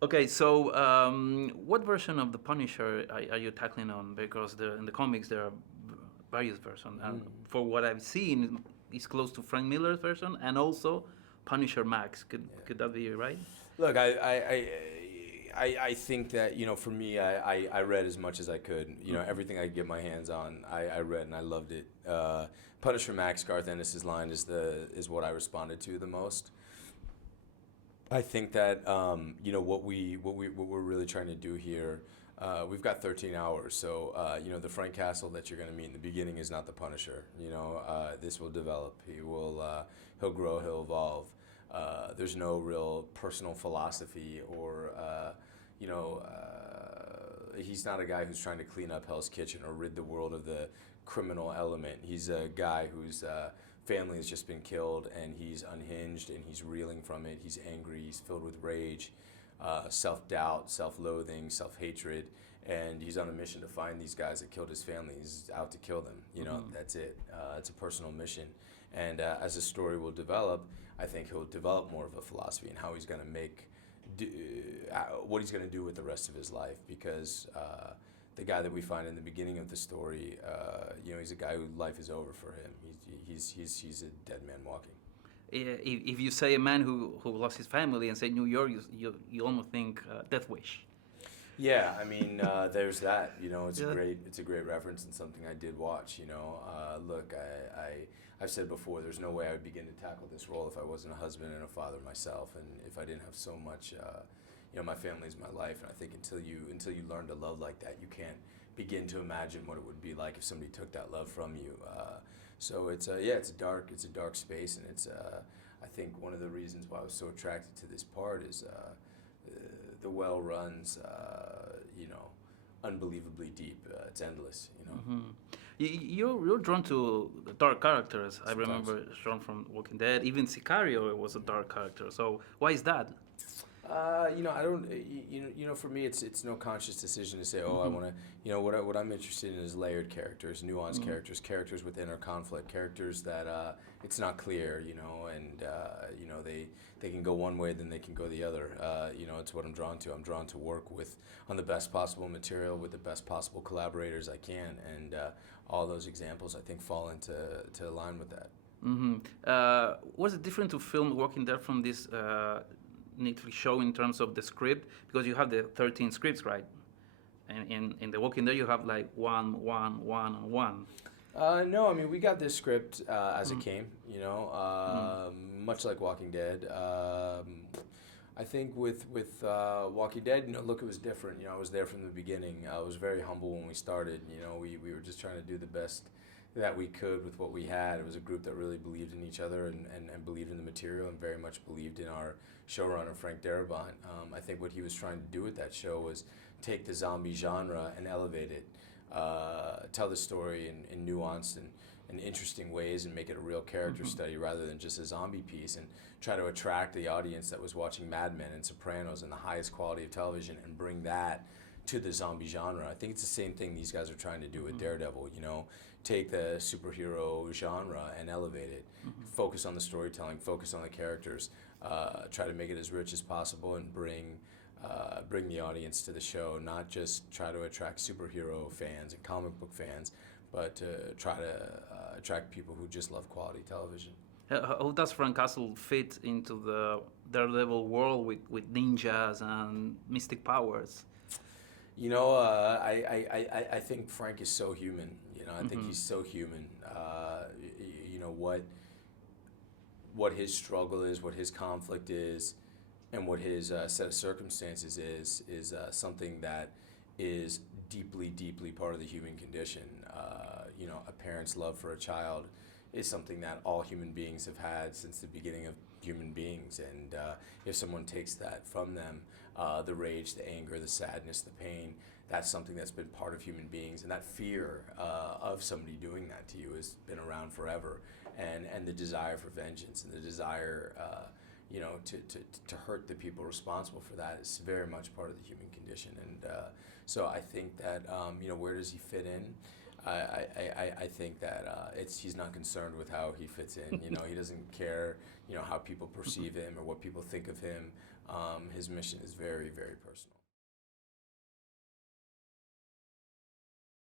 Okay, so what version of the Punisher are you tackling on? Because in the comics there are various versions, and for what I've seen, it's close to Frank Miller's version and also Punisher Max. Could that be right? Look, I think that, for me, I read as much as I could. Everything I could get my hands on, I read and I loved it. Punisher Max, Garth Ennis's line is what I responded to the most. I think that what we're really trying to do here. We've got 13 hours, so the Frank Castle that you're going to meet in the beginning is not the Punisher. This will develop. He'll grow. He'll evolve. There's no real personal philosophy or he's not a guy who's trying to clean up Hell's Kitchen or rid the world of the criminal element. He's a guy whose family has just been killed and he's unhinged and he's reeling from it. He's angry. He's filled with rage, self-doubt, self-loathing, self-hatred, and he's on a mission to find these guys that killed his family. He's out to kill them. That's it. It's a personal mission. And as the story will develop, I think he'll develop more of a philosophy and how he's going to do, what he's going to do with the rest of his life. Because the guy that we find in the beginning of the story, he's a guy who life is over for him. He's a dead man walking. If you say a man who lost his family and say New York, you almost think Death Wish. Yeah, I mean, there's that. It's Yeah. a great reference and something I did watch. Look, I've said before, there's no way I would begin to tackle this role if I wasn't a husband and a father myself, and if I didn't have so much. My family's my life, and I think until you learn to love like that, you can't begin to imagine what it would be like if somebody took that love from you. So it's a dark space, and it's I think one of the reasons why I was so attracted to this part is. The well runs, unbelievably deep. It's endless. You're drawn to the dark characters. I Sometimes. remember drawn from Walking Dead. Even Sicario was a dark character. So why is that? I don't. For me, it's no conscious decision to say, oh, I want to. What I'm interested in is layered characters, nuanced characters, characters with inner conflict, characters that it's not clear, and they can go one way, then they can go the other. It's what I'm drawn to. I'm drawn to work on the best possible material with the best possible collaborators I can, and all those examples I think fall into line with that. Was it different to film Walking Dead from this Netflix show in terms of the script? Because you have the 13 scripts, right? And in the Walking Dead, you have like one, and one. No, I mean we got this script as it came, much like Walking Dead. I think with Walking Dead, look, it was different. I was there from the beginning. I was very humble when we started. We were just trying to do the best that we could with what we had. It was a group that really believed in each other and believed in the material and very much believed in our showrunner, Frank Darabont. I think what he was trying to do with that show was take the zombie genre and elevate it, tell the story in nuanced and interesting ways and make it a real character study rather than just a zombie piece, and try to attract the audience that was watching Mad Men and Sopranos and the highest quality of television and bring that to the zombie genre. I think it's the same thing these guys are trying to do with Daredevil, take the superhero genre and elevate it, focus on the storytelling, focus on the characters, try to make it as rich as possible and bring the audience to the show, not just try to attract superhero fans and comic book fans, but to try to attract people who just love quality television. How does Frank Castle fit into the Daredevil world with ninjas and mystic powers? I think Frank is so human. I think he's so human. What his struggle is, what his conflict is, and what his set of circumstances is something that is deeply, deeply part of the human condition. A parent's love for a child is something that all human beings have had since the beginning of human beings. And if someone takes that from them, the rage, the anger, the sadness, the pain, that's something that's been part of human beings. And that fear of somebody doing that to you has been around forever. And the desire for vengeance and the desire to hurt the people responsible for that is very much part of the human condition. And so I think that, where does he fit in? I think that he's not concerned with how he fits in. He doesn't care, how people perceive him or what people think of him. His mission is very, very personal.